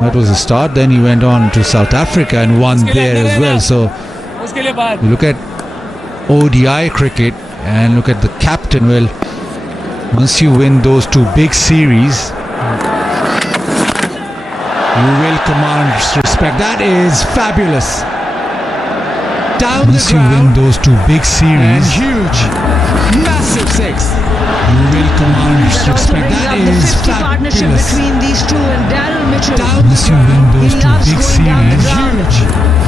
That was the start. Then he went on to South Africa and won there as well. So you look at ODI cricket and look at the captain. Well, once you win those two big series, you will command respect. That is fabulous. Down once the ground, you win those two big series, huge, massive six, you will command respect. That is fabulous. Partnership between these two and Daryl Mitchell. Once you win those two big series, huge.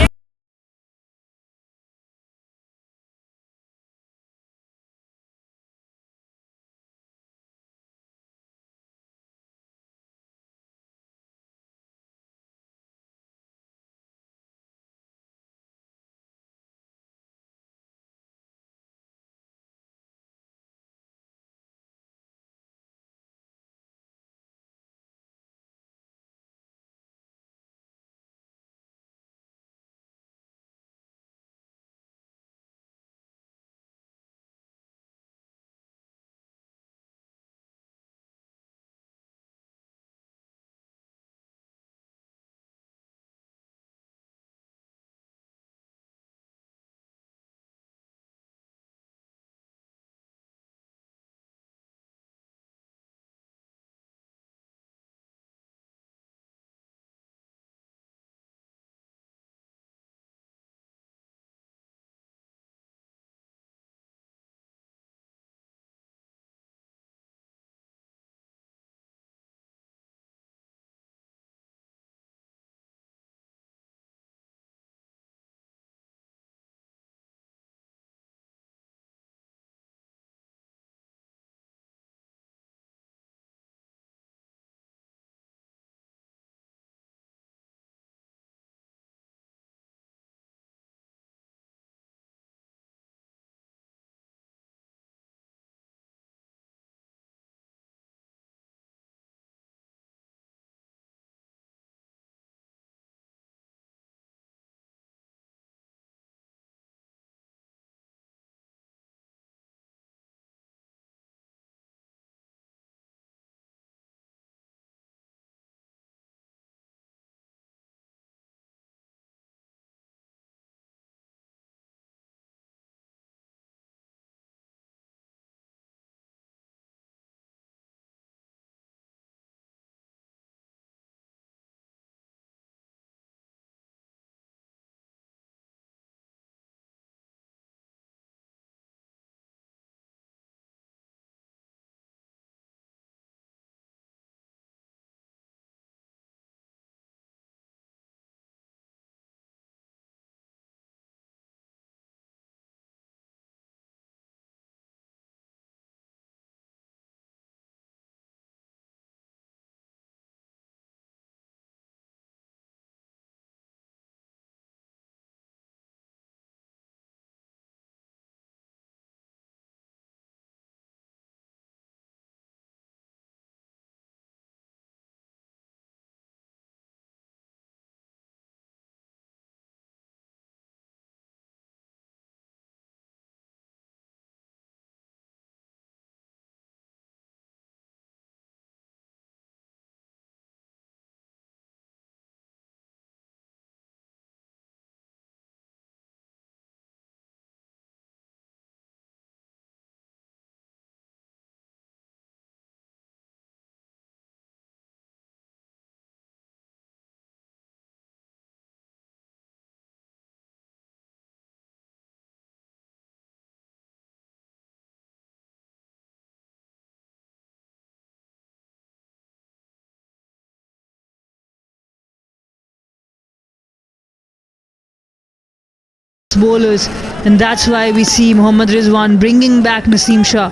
Bowlers, and that's why we see Mohammad Rizwan bringing back Naseem Shah.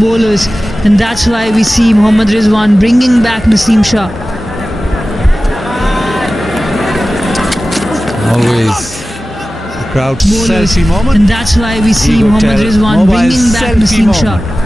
Bowlers, and that's why we see Mohammad Rizwan bringing back Naseem Shah. Always the crowd Bowlers, selfie moment, and that's why we see Ego Mohammad tell, Rizwan mobile bringing back selfie Naseem moment. Shah.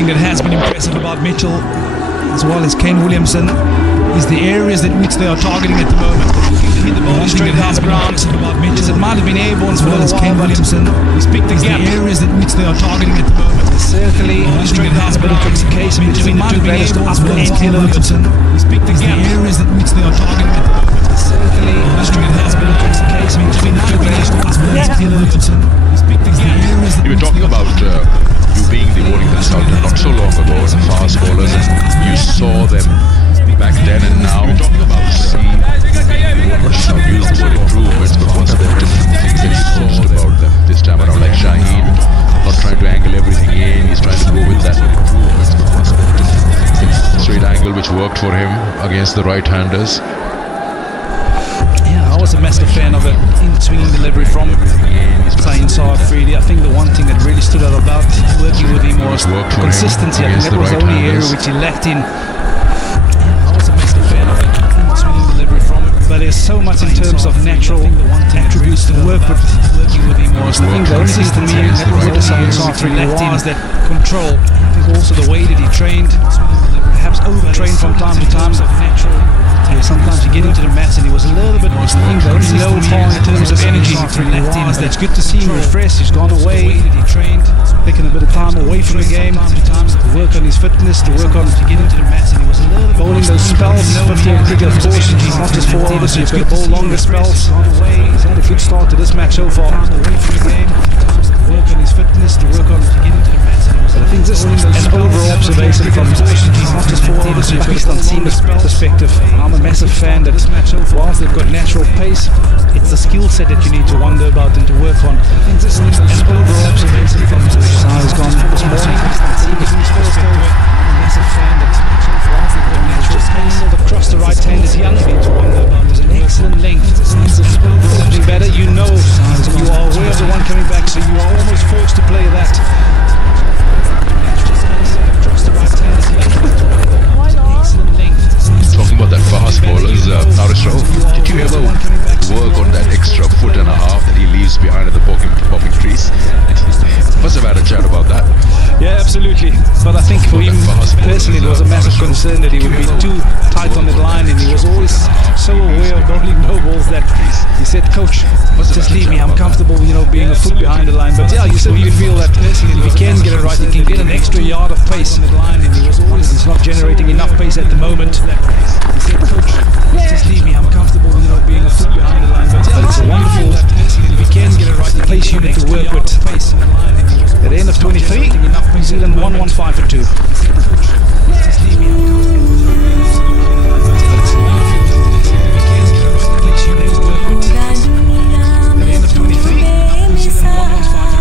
thing that has been impressive about Mitchell, as well as Kane Williamson, is the areas that which they are targeting at the moment. Hit the ball straight down the ground. It might have been airborne as well as Kane Williamson. He's picked the gap. The areas that which they are targeting at the moment. Certainly, straight down the ground. Communication between the two players to up and Kane Williamson. He's picked the gap. The areas that which they are targeting at the moment. Certainly, straight down the communication between the two players to up and Kane Williamson. He's picked the gap. You were talking about you being the bowling consultant not so long ago, the fast bowlers, and you saw them back then and now. You're talking about use the word improvements, but what are the different things that you thought about them this time around? Like Shaheen, not trying to angle everything in, he's trying to go with that straight angle which worked for him against the right-handers. Yeah, I was a massive fan of it in-swinging delivery from Shaheen Freely. I think the one thing that really stood out about working with him was consistency. I think that was the only area which he lacked in. I was a massive fan of it in-swinging delivery from him. But there's so much in terms of natural attributes to work with working with him was. I think the only thing for me that was Shaheen Freely was that control. I think also the way that he trained, perhaps overtrained from time to time. Sometimes you get into the match and he was a little bit low in terms of energy. That's good to see him refreshed. He's gone away, taking a bit of time away from the game to work on his fitness, to work on bowling those spells. 50 cricket, of course, he's not just 4 overs, so you've got to bowl longer spells. He's had a good start to this match so far. Work on his fitness, to work on but I think this is an overall observation from not just 4 overs, so you've got to see the perspective. I'm a massive fan that whilst they've got natural pace, it's the skill set that you need to wonder about and to work on. I think this is an overall observation from Shaheen's gone this morning. I'm a massive fan that whilst they've got natural pace across the right hand is young. There's an excellent length. Something better, you know, you are aware of the one coming back, so you are almost forced to play that. Talking about that fast bowlers, Naresh, did you ever work on that extra foot and a half that he leaves behind at the popping crease? Must have had a chat about that. Yeah, absolutely. But I think for him personally, it was a massive concern that he would be too tight on the line, and he was always so aware of bowling no balls that he said, "Coach, just leave me. I'm comfortable, being a foot behind the line." But yeah, you can feel that if he can get it right, he can get an extra yard of pace. He's not generating enough pace at the moment. He said, "Coach, just leave me. I'm comfortable, being a foot behind the line." But it's a wonderful, if he can get it right, the pace unit to work with. At the end of 23, New Zealand 115 for 2. Just leave me. I'm comfortable. At the end of 23, New Zealand 115 for 2.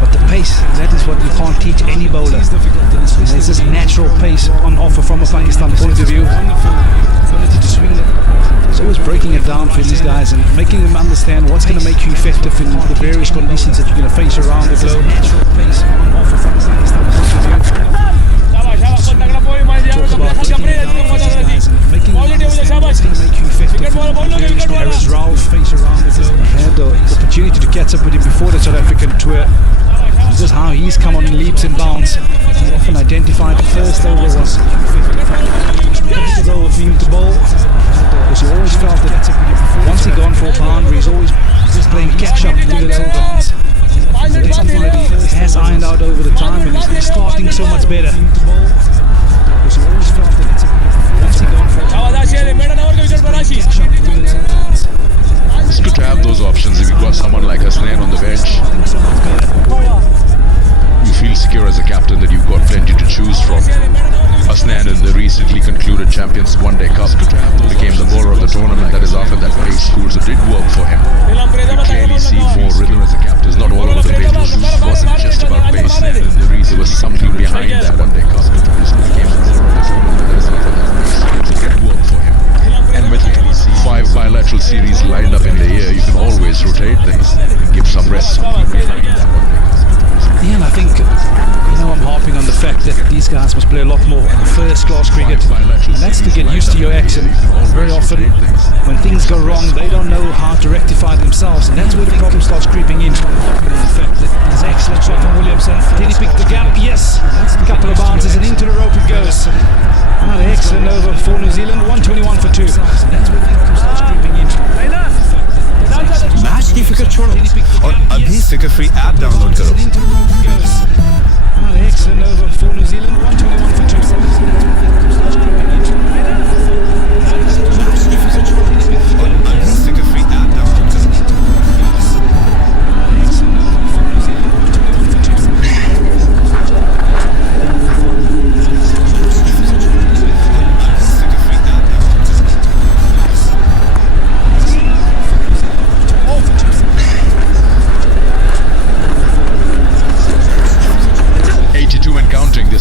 But the pace, that is what you can't teach any bowler. There's this natural pace on offer from a Pakistan point of view. Ability to swing it. It's always breaking it down for these guys and making them understand what's going to make you effective in the various conditions that you're going to face around the globe. Natural pace on offer from a Pakistan point of view. before the South African tour. Just how he's come on in leaps and bounds. He often identified the first over was comfortable with him to bowl, because he always felt that once he gone for a boundary, he's always just playing catch up to the over. That's something that he has ironed out over the time, and he's starting so much better. Because he always felt that once he gone for a boundary, it's good to have those options if you've got someone like Hasnain on the bench. You feel secure as a captain that you've got plenty to choose from. Hasnain in the recently concluded Champions One Day Cup became the bowler of the tournament. That is after that pace schools did work for him. You clearly see more rhythm as a captain. It's not all over the place. It wasn't just about pace. There was something behind that One Day Cup. He became the bowler of the tournament. That is after that pace schools did work for him. And with 5 bilateral series lined up in the year, you can always rotate things and give some rest behind that One Day Cup. Yeah, and I think, I'm harping on the fact that these guys must play a lot more first-class cricket, and that's to get used to your accent. Very often, when things go wrong, they don't know how to rectify themselves, and that's where the problem starts creeping in. The fact that there's excellent shot from Williamson. Did he pick the gap? Yes. A couple of bounces, and into the rope it goes. Another excellent over for New Zealand. 121 for 2. That's where the problem starts creeping in. Match की फिक्र छोड़ो और अभी फिक्र free app download करो। Another excellent over for New Zealand. 121 for 2. Match की फिक्र छोड़ो और अभी फिक्र फ्री ऐप डाउनलोड करो।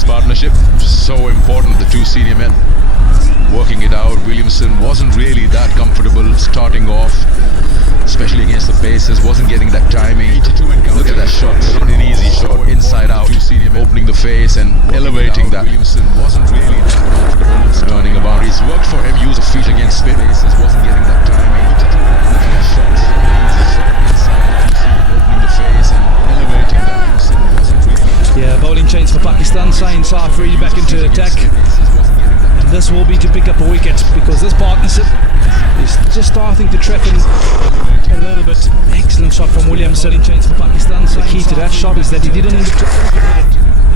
Partnership, so important, the two senior men working it out. Williamson wasn't really that comfortable starting off, especially against the paces, wasn't getting that timing. Look at that shot, not an easy shot, inside out, opening the face and elevating that. Williamson wasn't really that comfortable turning a boundary. It's worked for him, use of feet against spin, wasn't getting that timing. Look at that shot, opening the face and elevating that. Yeah, bowling change for Pakistan. Sain Safri back into attack. And this will be to pick up a wicket, because this partnership is just starting to trap in a little bit. Excellent shot from Williamson. Change for Pakistan. The key to that shot is that he didn't need to.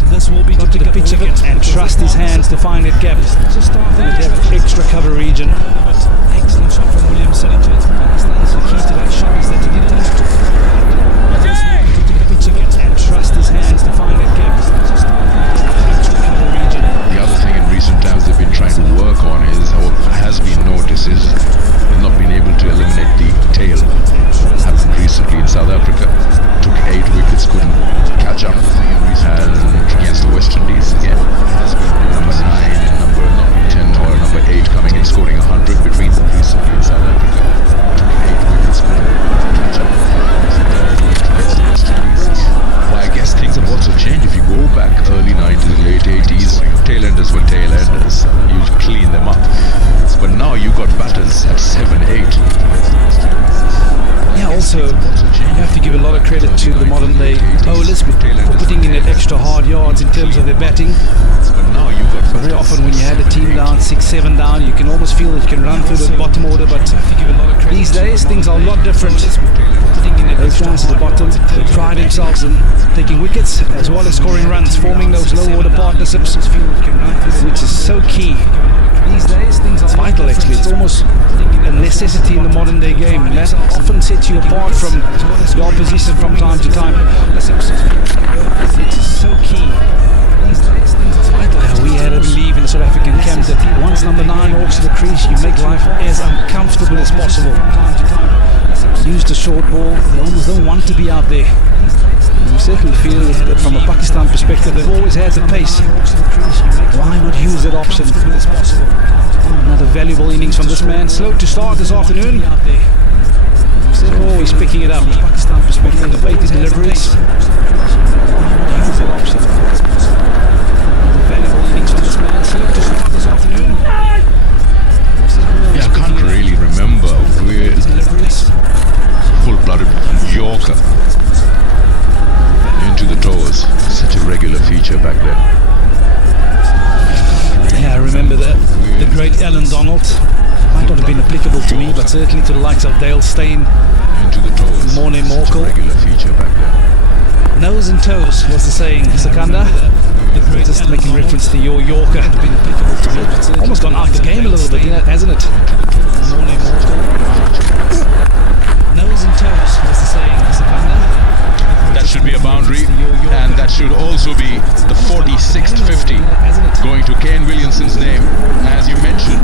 This will be to pick the pitch of it and trust his hands to find that gap. Just starting to have extra cover region. Excellent shot from Williamson. Change for Pakistan. The key to that shot is that he didn't need to. And trust his hands to find that gap. The other thing in recent times they've been trying to work on is, or has been noticed, is they've not been able to eliminate the tail. Happened recently in South Africa. Took 8 wickets, couldn't catch up. And against the West Indies again. Has been number 9 and number 10 or number 8 coming in, scoring 100 between them recently in South Africa. Took 8 wickets, couldn't catch up. I guess things have also changed. If you go back early 90s, late 80s, tailenders were tailenders. You clean them up. But now you got batters at 7, 8. Yeah, also, you have to give a lot of credit to the modern day bowlers for putting in that extra hard yards in terms of their batting. Very often when you had a team down, 6, 7 down, you can almost feel that you can run through the bottom order, but these days things are a lot different. Those guys at the bottom, they pride themselves in taking wickets as well as scoring runs, forming those low order partnerships, which is so key. These days things are vital actually. It's almost a necessity in the modern day game, and that often sets you apart from the opposition from time to time. It's so key. We had to believe in the South African camp that once number 9 walks to the crease, you make life as uncomfortable as possible. Use the short ball, they almost don't want to be out there. You certainly feel that from a Pakistan perspective, they've always had the pace. Why not use that option? Another valuable innings from this man. Slow to start this afternoon. They're always picking it up. Pakistan perspective of 80 deliveries. Why not use that option? Valuable innings from this man. Slow to start this afternoon. Yeah, I can't really remember where full-blooded Yorker feature back then. Yeah, I remember the great Alan Donald. Might not have been applicable to me, but certainly to the likes of Dale Steyn, Into the toes. Morne Morkel. Regular feature back then. Nose and toes was the saying, Sakanda. Just making reference to your Yorker. Almost gone out the game a little bit, hasn't it? Morne Morkel. Nose and toes was the saying, Sakanda. That should be a boundary, and that should also be the 46th 50 going to Kane Williamson's name. As you mentioned,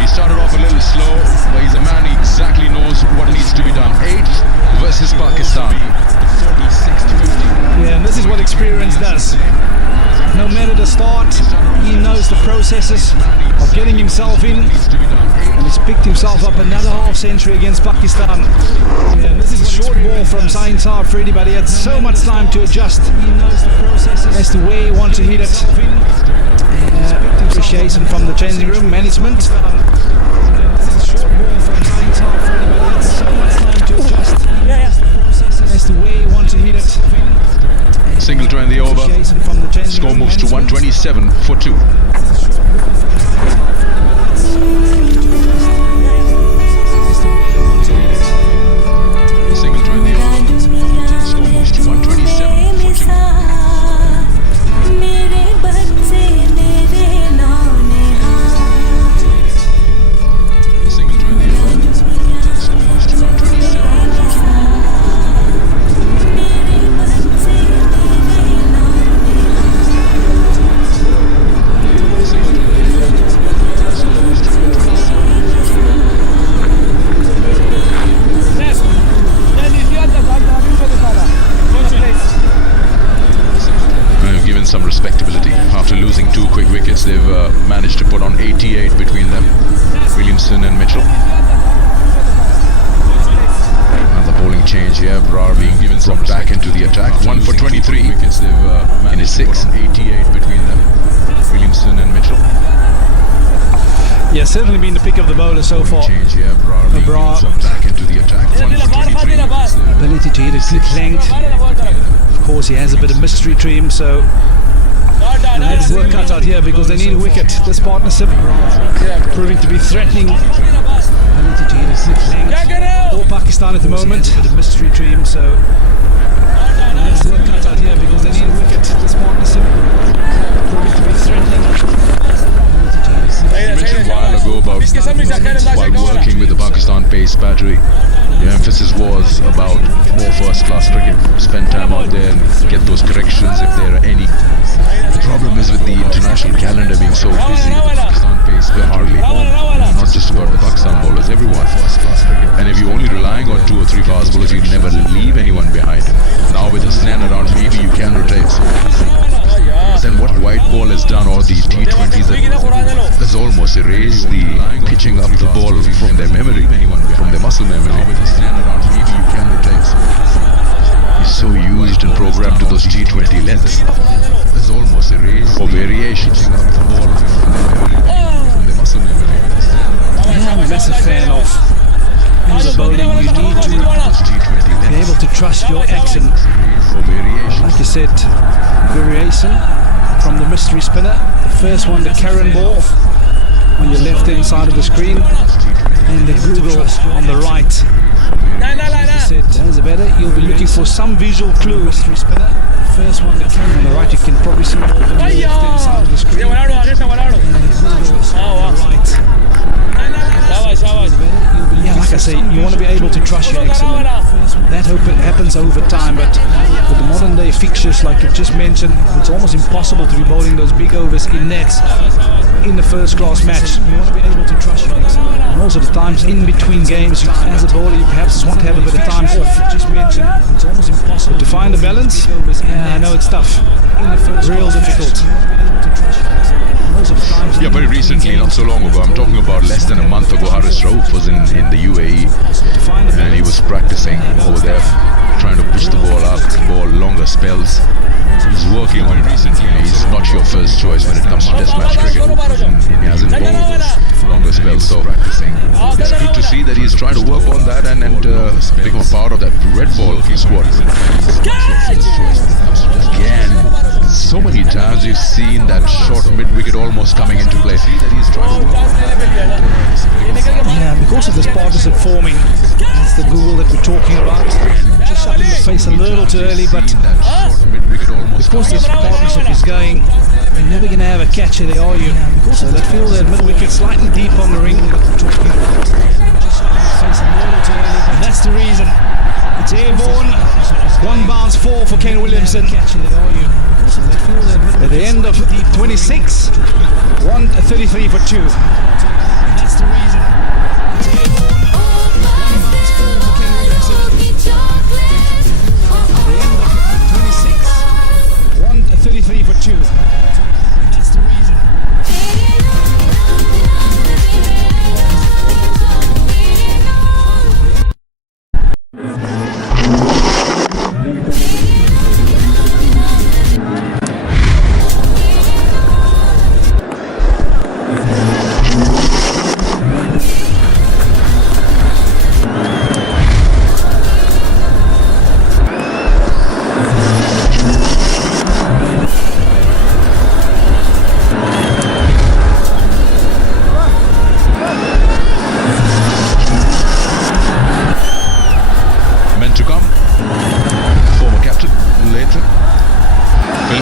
he started off a little slow, but he's a man who exactly knows what needs to be done. 8 versus Pakistan. The 46th 50. Yeah, and this is what experience does. No matter the start, he knows the processes of getting himself in, and he's picked himself up another half century against Pakistan. Yeah, and this is a short ball from Sainsar Afridi, but he had so much time to adjust as to where he wants to hit it. Appreciation from the changing room management. As to where he wants to hit it. Single try in the over. Score moves to 127 for 2. Single try in the over. Score moves to 127 for 2. Single try in the over. Score moves to 127 for 2. Given some respectability. After losing 2 quick wickets, they've managed to put on 88 between them, Williamson and Mitchell. Another bowling change here, Brar being given brought back into the attack. 1 for 23 wickets, they've in his 6. 88 between them, Williamson and Mitchell. Yeah, certainly been the pick of the bowler so far. Change here, Brar being brought back into the attack. 1 for 23 wickets. Ability to hit a good length. Of course, he has a bit of mystery to him, so let's work cut out here because they need a wicket. This partnership proving to be threatening. Ability to hit a good length for Pakistan at the moment. A bit of mystery to him, so let's work cut out here because they need a wicket. This partnership proving to be threatening. You mentioned a while ago about while working with the Pakistan pace battery, the emphasis was about more first-class cricket. Spend time out there and get those corrections if there are any. The problem is with the international calendar being so busy, the Pakistan pace they're hardly home. Not just about the Pakistan bowlers, everyone. And if you're only relying on 2 or 3 fast bowlers, you'd never leave anyone behind. Now with a Snan around, maybe you can rotate. But then what white ball has done, or the T20s has almost erased the pitching up the ball from their memory, from their muscle memory. He's so used and programmed to those T20 lengths. There's almost erased or variations up the ball from their muscle memory. Yeah, I'm a massive fan of the bowling. You need to be able to trust your action. Like you said, variation from the mystery spinner. The first one, the Karen ball on your left hand side of the screen, and the Google on the right. As I said, as a better, you'll be looking for some visual clue. Mystery spinner. The first one, the Karen on the right, you can probably see more than the left hand side of the screen. And the Google on the right. Yeah, like I say, you want to be able to trust your action. That happens over time, but with the modern day fixtures, like you've just mentioned, it's almost impossible to be bowling those big overs in nets in the first class match. You want to be able to trust your action. And also the times in between games, as a bowler, you perhaps just want to have a bit of time off. Just mentioned, it's almost impossible to find a balance. Yeah, I know it's tough. Real difficult. Yeah, very recently, not so long ago, I'm talking about less than a month ago, Haris Rauf was in the UAE and he was practicing over there, trying to pitch the ball up, ball longer spells. He's working on it recently. He's not your first choice when it comes to test match cricket. He hasn't bowled those longer spells, so it's good to see that he's trying to work on that and become a part of that red ball squad. Again, so many times As you've seen that short mid-wicket almost coming into play. Yeah, because of this partnership forming, that's the Google that we're talking about. Just shutting the face a little too early, but because this partnership is going, you're never going to have a catcher there, are you? So that feel that mid-wicket slightly deep on the ring. And that's the reason. It's airborne. One bounce, 4 for Ken Williamson. At the end of 26, 133 for 2. That's the reason.